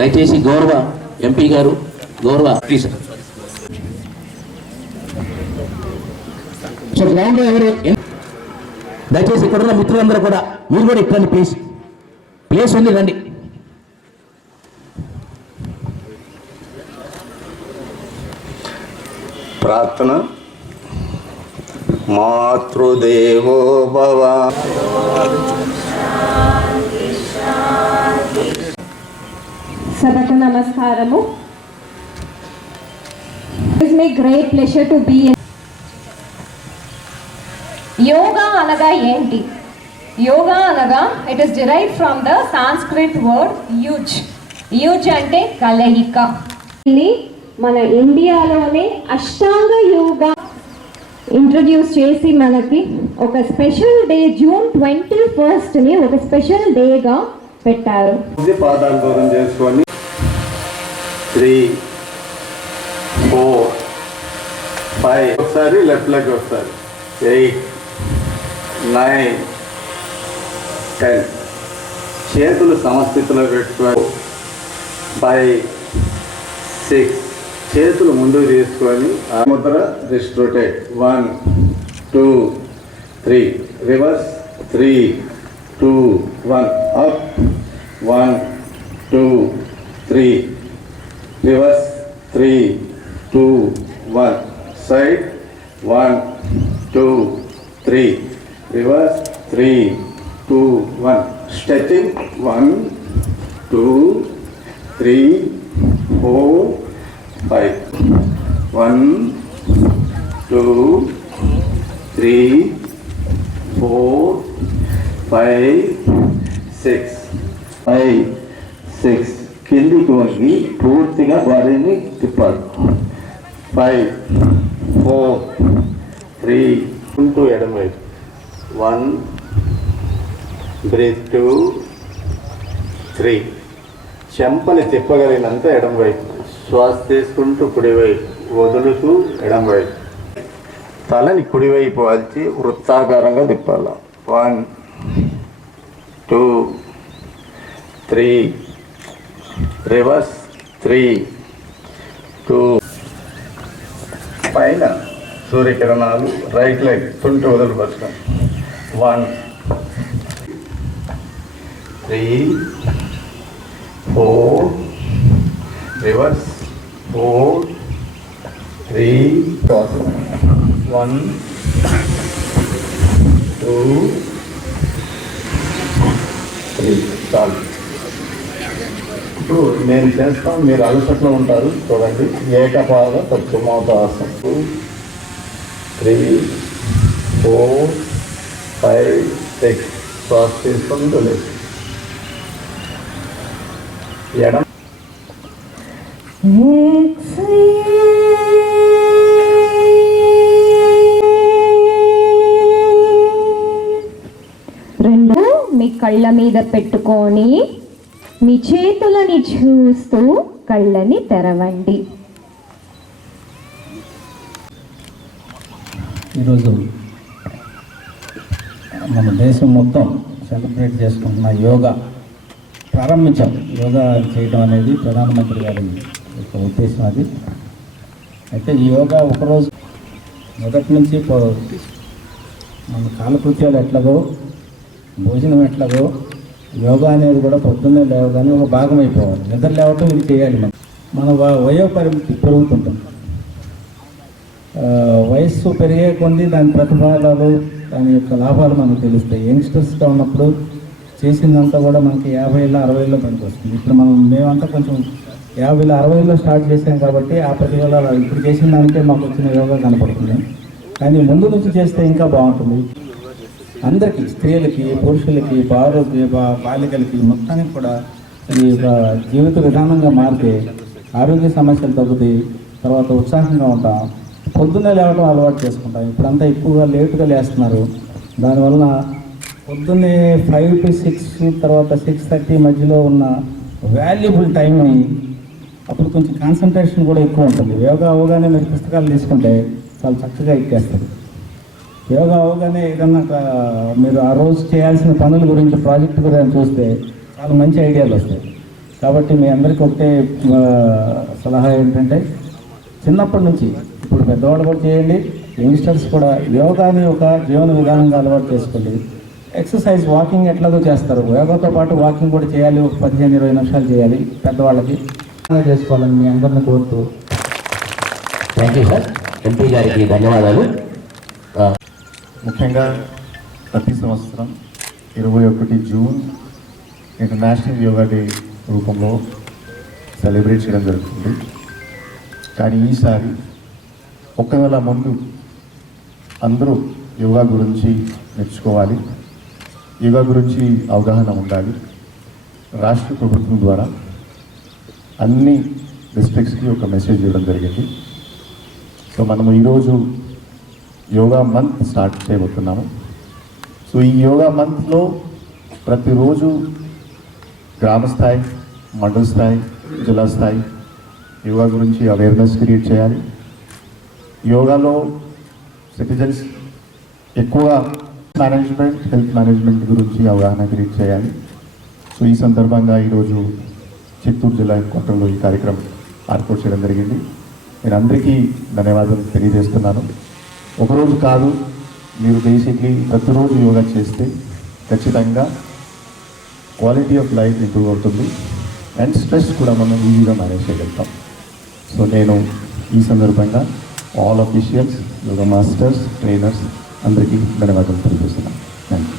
దయచేసి గౌరవ ఎంపీ గారు, గౌరవ టీచర్ గ్రౌండ్ ఎవరు, దయచేసి ఇక్కడున్న మిత్రులందరూ కూడా మీరు కూడా ఇక్కడ ప్లేస్ ఉంది, రండి. ప్రార్థన. మాతృదేవో భవ. సభకు నమస్కారము. It's my great pleasure to be. Yoga అనగా ఏంటి? యోగా అనగా it is derived from the Sanskrit word use. Use అంటే కలయిక. మన ఇండియాలోనే అష్టాంగ యోగా ఇంట్రడ్యూస్ చేసి మనకి ఒక స్పెషల్ డే జూన్ 21ని ఒక స్పెషల్ డేగా పెట్టారు. పాదాలు దూరం చేసుకొని 3, 4, 5 ఒకసారి లెఫ్ట్ లెగ్ ఒకసారి 8, 9, 10 చేతులు సమస్థితిలో పెట్టుకొని 5, 6 చేతులు ముందుకు తీసుకొని ఆ Mudra wrist rotate 1, 2, 3 reverse 3, 2, 1 up 1, 2, 3 reverse 3, 2, 1 side 1, 2, 3 reverse 3, 2, 1 stretching 1, 2, 3, 4, 5 1, 2, 3, 4, 5, 6 5, 6 కిందికి వంగి పూర్తిగా బాడీని తిప్పాలి. 5, 4, 3 ఉంటూ ఎడమ వైపు 1 బ్రీత్ 2, 3 చెంపని తిప్పగలిగినంత ఎడమ వైపు శ్వాస తీసుకుంటూ కుడివైపు వదులుతూ ఎడమ వైపు తలని కుడివైపు వాల్చి వృత్తాకారంగా తిప్పాలి. 1, 2, 3 రివర్స్ 3, 2 పైన సూర్యకిరణాలు రైట్ లెగ్ తుంటి వదులుపరచడం 1, 3, 4 రివర్స్ 4, 3 1, 2, 3 చాలు. ఇప్పుడు నేను చేస్తాను, మీరు అలసట్లో ఉంటారు. చూడండి, ఏకపాద పశ్చిమోత్తాసనం 2, 3, 4, 5, 6 శ్వాస తీసుకుంటూ లేదు. ఎడం రెండు మీ కళ్ళ మీద పెట్టుకొని మీ చేతులని చూస్తూ కళ్ళని తెరవండి. ఈరోజు మన దేశం మొత్తం సెలబ్రేట్ చేసుకుంటున్న యోగా ప్రారంభించాం. యోగా చేయడం అనేది ప్రధానమంత్రి గారి యొక్క ఉద్దేశం. అది అయితే ఈ యోగా ఒకరోజు మొదటి నుంచి మన కాలకృత్యాలు ఎట్లాగో, భోజనం ఎట్లాగో, యోగా అనేది కూడా పొద్దున్నే లేవగానే ఒక భాగం అయిపోవాలి. నిద్ర లేవటం ఇది చేయాలి. మన వయో పరిమితి పెరుగుతుంటాం. వయస్సు పెరిగే కొద్దీ దాని ప్రతిఫలాలు, దాని యొక్క లాభాలు మనకు తెలుస్తాయి. యంగ్స్టర్స్గా ఉన్నప్పుడు చేసిందంతా కూడా మనకి 50 60 పనికి వస్తుంది. ఇప్పుడు మేమంతా కొంచెం 50 60 స్టార్ట్ చేసాం కాబట్టి ఆ ప్రతిఫలాలు ఇప్పుడు చేసిన దానికే మాకు వచ్చిన యోగా కనపడుతుంది. కానీ ముందు నుంచి చేస్తే ఇంకా బాగుంటుంది. అందరికీ, స్త్రీలకి, పురుషులకి, బాలికలకి మొత్తానికి కూడా ఈ జీవిత విధానంగా మారితే ఆరోగ్య సమస్యలు తగ్గుతాయి. తర్వాత ఉత్సాహంగా ఉంటాం. పొద్దున్నే లేవడం అలవాటు చేసుకుంటాం. ఇప్పుడంతా ఎక్కువగా లేటుగా లేస్తున్నారు. దానివల్ల పొద్దున్నే 5 to 6 తర్వాత 6:30 మధ్యలో ఉన్న వాల్యుబుల్ టైంని అప్పుడు కొంచెం కాన్సన్ట్రేషన్ కూడా ఎక్కువ ఉంటుంది. యోగా అవగానే మీరు పుస్తకాలు తీసుకుంటే చాలా చక్కగా ఎక్కేస్తారు. యోగా అవగానే ఏదన్నా మీరు ఆ రోజు చేయాల్సిన పనుల గురించి, ప్రాజెక్ట్ గురించి చూస్తే చాలా మంచి ఐడియాలు వస్తాయి. కాబట్టి మీ అందరికీ ఒకటే సలహా ఏంటంటే చిన్నప్పటి నుంచి ఇప్పుడు పెద్దవాళ్ళు కూడా చేయండి, యంగ్స్టర్స్ కూడా యోగాని ఒక జీవన విధానంగా అలవాటు చేసుకోండి. ఎక్సర్సైజ్ వాకింగ్ ఎట్లాగో చేస్తారు, యోగాతో పాటు వాకింగ్ కూడా చేయాలి, ఒక 15-20 నిమిషాలు చేయాలి పెద్దవాళ్ళకి చేసుకోవాలని మీ అందరిని కోరుతూ. Thank you sir. ఎంపీ గారికి ధన్యవాదాలు. ముఖ్యంగా ప్రతి సంవత్సరం 21 జూన్ ఇంటర్నేషనల్ యోగా డే రూపంలో సెలబ్రేట్ చేయడం జరుగుతుంది. కానీ ఈసారి 1 నెల ముందు అందరూ యోగా గురించి నేర్చుకోవాలి, యోగా గురించి అవగాహన ఉండాలి. రాష్ట్ర ప్రభుత్వం ద్వారా అన్ని డిస్ట్రిక్ట్స్కి ఒక మెసేజ్ ఇవ్వడం జరిగింది. సో మనము ఈరోజు యోగా మంత్ స్టార్ట్ చేయబోతున్నాము. సో ఈ యోగా మంత్లో ప్రతిరోజు గ్రామ స్థాయి, మండల స్థాయి, జిల్లా స్థాయి యోగా గురించి అవేర్నెస్ క్రియేట్ చేయాలి. యోగాలో సిటిజన్స్ ఎక్కువగా హెల్త్ మేనేజ్మెంట్ గురించి అవగాహన క్రియేట్ చేయాలి. సో ఈ సందర్భంగా ఈరోజు చిత్తూరు జిల్లా హెడ్క్వార్టర్లో ఈ కార్యక్రమం ఏర్పాటు చేయడం జరిగింది. నేను అందరికీ ధన్యవాదాలు తెలియజేస్తున్నాను. ఒకరోజు కాదు, మీరు బేసిక్లీ ప్రతిరోజు యోగా చేస్తే ఖచ్చితంగా క్వాలిటీ ఆఫ్ లైఫ్ ఇంప్రూవ్ అవుతుంది అండ్ స్ట్రెస్ కూడా మనం ఈజీగా మేనేజ్ చేయగలుగుతాం. సో నేను ఈ సందర్భంగా all officials, yoga masters, trainers అందరికీ ధన్యవాదాలు తెలియజేస్తున్నాను. Thank you.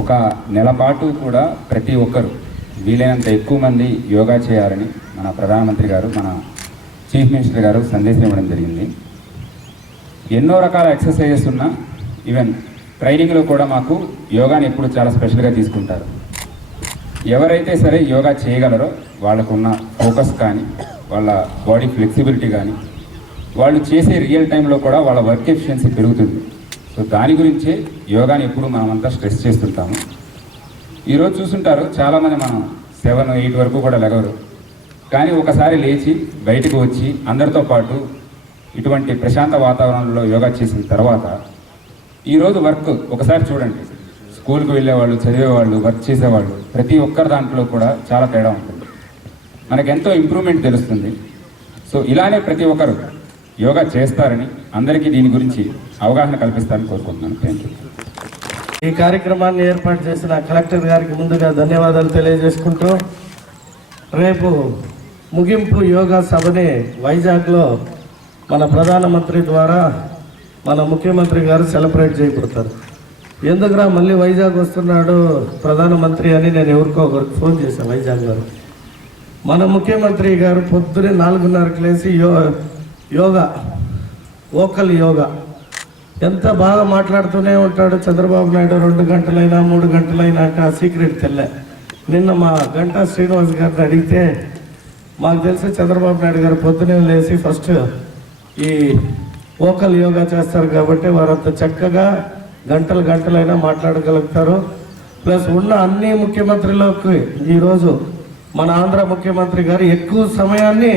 ఒక నెల పాటు కూడా ప్రతి ఒక్కరు వీలైనంత ఎక్కువ మంది యోగా చేయాలని మన ప్రధానమంత్రి గారు, మన చీఫ్ మినిస్టర్ గారు సందేశం ఇవ్వడం జరిగింది. ఎన్నో రకాల ఎక్సర్సైజెస్ ఉన్నా ఈవెన్ ట్రైనింగ్లో కూడా మాకు యోగాని ఎప్పుడు చాలా స్పెషల్గా తీసుకుంటారు. ఎవరైతే సరే యోగా చేయగలరో వాళ్ళకున్న ఫోకస్ కానీ, వాళ్ళ బాడీ ఫ్లెక్సిబిలిటీ కానీ, వాళ్ళు చేసే రియల్ టైంలో కూడా వాళ్ళ వర్క్ ఎఫిషియన్సీ పెరుగుతుంది. సో దాని గురించే యోగాని ఎప్పుడు మనమంతా స్ట్రెస్ చేస్తుంటాము. ఈరోజు చూస్తుంటారు చాలామంది మనం 7-8 వరకు కూడా లెగవరు, కానీ ఒకసారి లేచి బయటకు వచ్చి అందరితో పాటు ఇటువంటి ప్రశాంత వాతావరణంలో యోగా చేసిన తర్వాత ఈరోజు వర్క్ ఒకసారి చూడండి. స్కూల్కి వెళ్ళేవాళ్ళు, చదివేవాళ్ళు, వర్క్ చేసేవాళ్ళు ప్రతి ఒక్కరి దాంట్లో కూడా చాలా తేడా ఉంటుంది. మనకెంతో ఇంప్రూవ్మెంట్ తెలుస్తుంది. సో ఇలానే ప్రతి ఒక్కరు యోగా చేస్తారని, అందరికీ దీని గురించి అవగాహన కల్పిస్తారని కోరుకుంటున్నాను. Thank you. ఈ కార్యక్రమాన్ని ఏర్పాటు చేసిన కలెక్టర్ గారికి ముందుగా ధన్యవాదాలు తెలియజేసుకుంటూ, రేపు ముగింపు యోగా సభని వైజాగ్లో మన ప్రధానమంత్రి ద్వారా మన ముఖ్యమంత్రి గారు సెలబ్రేట్ చేయబడతారు. ఎందుకురా మళ్ళీ వైజాగ్ వస్తున్నాడు ప్రధానమంత్రి అని నేను ఎవరికో ఒకరికి ఫోన్ చేశాను వైజాగ్ గారు. మన ముఖ్యమంత్రి గారు పొద్దునే 4:30కి లేచి యోగా, వోకల్ యోగా ఎంత బాగా మాట్లాడుతూనే ఉంటాడు. చంద్రబాబు నాయుడు 2 గంటలైనా 3 గంటలైనాక సీక్రెట్ తెల్లే. నిన్న మా గంటా శ్రీనివాస్ గారిని అడిగితే మాకు తెలిసి చంద్రబాబు నాయుడు గారు పొద్దునే లేచి ఫస్ట్ ఈ వోకల్ యోగా చేస్తారు కాబట్టి వారంత చక్కగా గంటలైనా మాట్లాడగలుగుతారు. ప్లస్ ఉన్న అన్ని ముఖ్యమంత్రులకు ఈరోజు మన ఆంధ్ర ముఖ్యమంత్రి గారు ఎక్కువ సమయాన్ని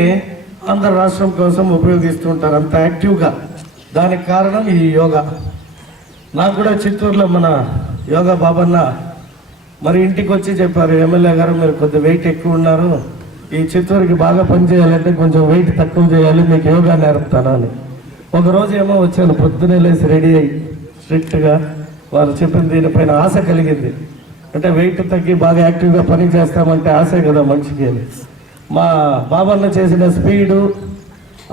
ఆంధ్ర రాష్ట్రం కోసం ఉపయోగిస్తుంటారు, అంత యాక్టివ్గా. దానికి కారణం ఈ యోగా. నాకు కూడా చిత్తూరులో మన యోగా బాబన్న మరి ఇంటికి వచ్చి చెప్పారు, ఎమ్మెల్యే గారు మీరు కొద్దిగా వెయిట్ ఎక్కువ ఉన్నారు, ఈ చిత్తూరుకి బాగా పనిచేయాలంటే కొంచెం వెయిట్ తక్కువ చేయాలి, మీకు యోగా నేర్పుతాను అని. ఒకరోజు ఏమో వచ్చాను, పొద్దునే లేసి రెడీ అయ్యి స్ట్రిక్ట్గా వారు చెప్పిన దీనిపైన ఆశ కలిగింది. అంటే వెయిట్ తగ్గి బాగా యాక్టివ్గా పని చేస్తామంటే ఆశే కదా మనిషికి అని. మా బాబన్న చేసిన స్పీడు,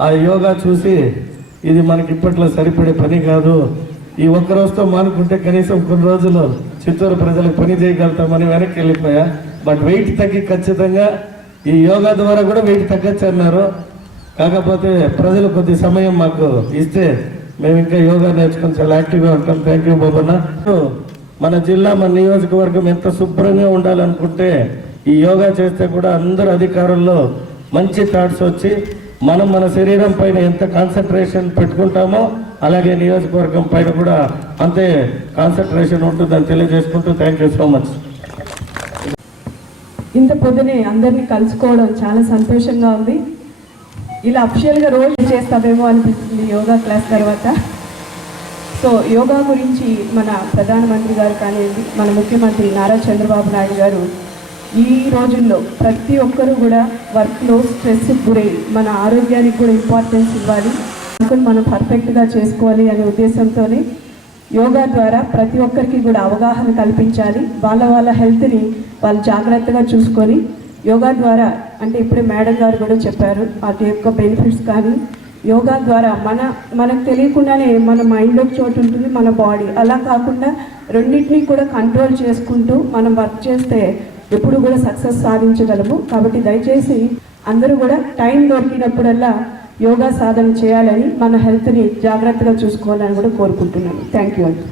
ఆ యోగా చూసి ఇది మనకి ఇప్పట్లో సరిపడే పని కాదు, ఈ ఒక్క రోజుతో మానుకుంటే కనీసం కొన్ని రోజులు చిత్తూరు ప్రజలకు పని చేయగలుగుతామని వెనక్కి వెళ్ళిపోయా. బట్ వెయిట్ తగ్గి ఖచ్చితంగా ఈ యోగా ద్వారా కూడా వెయిట్ తగ్గచ్చు అన్నారు. కాకపోతే ప్రజలు కొద్ది సమయం మాకు ఇస్తే మేము ఇంకా యోగా నేర్చుకొని చాలా యాక్టివ్గా ఉంటాం. థ్యాంక్ యూ బాబన్న. మన జిల్లా, మన నియోజకవర్గం ఎంత శుభ్రంగా ఉండాలనుకుంటే ఈ యోగా చేస్తే కూడా అందరు అధికారుల్లో మంచి థాట్స్ వచ్చి మనం మన శరీరం పైన ఎంత కాన్సన్ట్రేషన్ పెట్టుకుంటామో అలాగే నియోజకవర్గం పైన కూడా అంతే కాన్సన్ట్రేషన్ ఉంటుందని తెలియజేసుకుంటూ థ్యాంక్ యూ సో మచ్. ఇంత పొద్దునే అందరినీ కలుసుకోవడం చాలా సంతోషంగా ఉంది. ఇలా అఫిషియల్గా రోజు చేస్తామేమో అనిపిస్తుంది యోగా క్లాస్ తర్వాత. సో యోగా గురించి మన ప్రధానమంత్రి గారు కానివ్వండి, మన ముఖ్యమంత్రి నారా చంద్రబాబు నాయుడు గారు ఈ రోజుల్లో ప్రతి ఒక్కరూ కూడా వర్క్లో స్ట్రెస్ గురై మన ఆరోగ్యానికి కూడా ఇంపార్టెన్స్ ఇవ్వాలి, మనం పర్ఫెక్ట్గా చేసుకోవాలి అనే ఉద్దేశంతోనే యోగా ద్వారా ప్రతి ఒక్కరికి కూడా అవగాహన కల్పించాలి. వాళ్ళ హెల్త్ని వాళ్ళు జాగ్రత్తగా చూసుకొని యోగా ద్వారా అంటే ఇప్పుడే మేడం గారు కూడా చెప్పారు వాటి యొక్క బెనిఫిట్స్. కానీ యోగా ద్వారా మనకు తెలియకుండానే మన మైండ్లో చోటు ఉంటుంది, మన బాడీ. అలా కాకుండా రెండింటినీ కూడా కంట్రోల్ చేసుకుంటూ మనం వర్క్ చేస్తే ఎప్పుడు కూడా సక్సెస్ సాధించగలము. కాబట్టి దయచేసి అందరూ కూడా టైం దొరికినప్పుడల్లా యోగా సాధన చేయాలని, మన హెల్త్ని జాగ్రత్తగా చూసుకోవాలని కూడా కోరుకుంటున్నాను. థ్యాంక్ యూ అండి.